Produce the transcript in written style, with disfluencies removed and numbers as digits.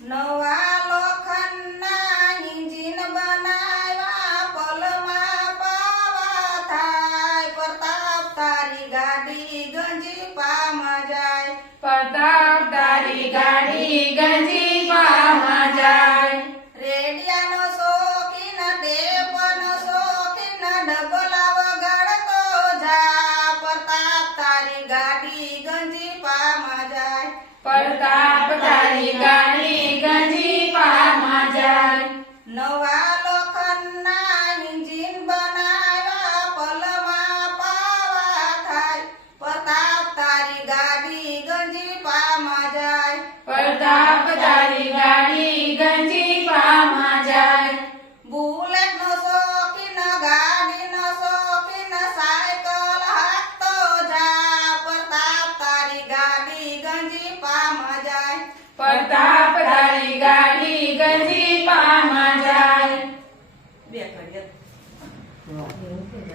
નવા લોખંડના ઇન્જિન બનાવ્યા પલમાં પાવા થાય પ્રતાપ તારી ગાડી ગંજીફામાં જાય પ્રતાપ તારી ગાડી ગંજીફામાં જાય રેડિયાનો શોખીન ટેપનો શોખીન ડબલા વગાડતો જા પ્રતાપ તારી ગાડી ગંજીફામાં જાય પ્રતાપ તારી ગાડી ગંજીફામાં જાય નવા લોખંડના ઇન્જિન બનાવ્યા પલમાં પાવા થાય પ્રતાપ તારી ગાડી ગંજીફામાં જાય પ્રતાપ તારી ગાડી ગંજીફામાં જાય બુલેટનો શોખીન ગાડીનો શોખીન સાયકલ હાંકતો જા પ્રતાપ તારી ગાડી ગંજીફામાં જાય પ્રતાપ તારી ગાડી ગંજીફામાં જાય બે ઘડિયા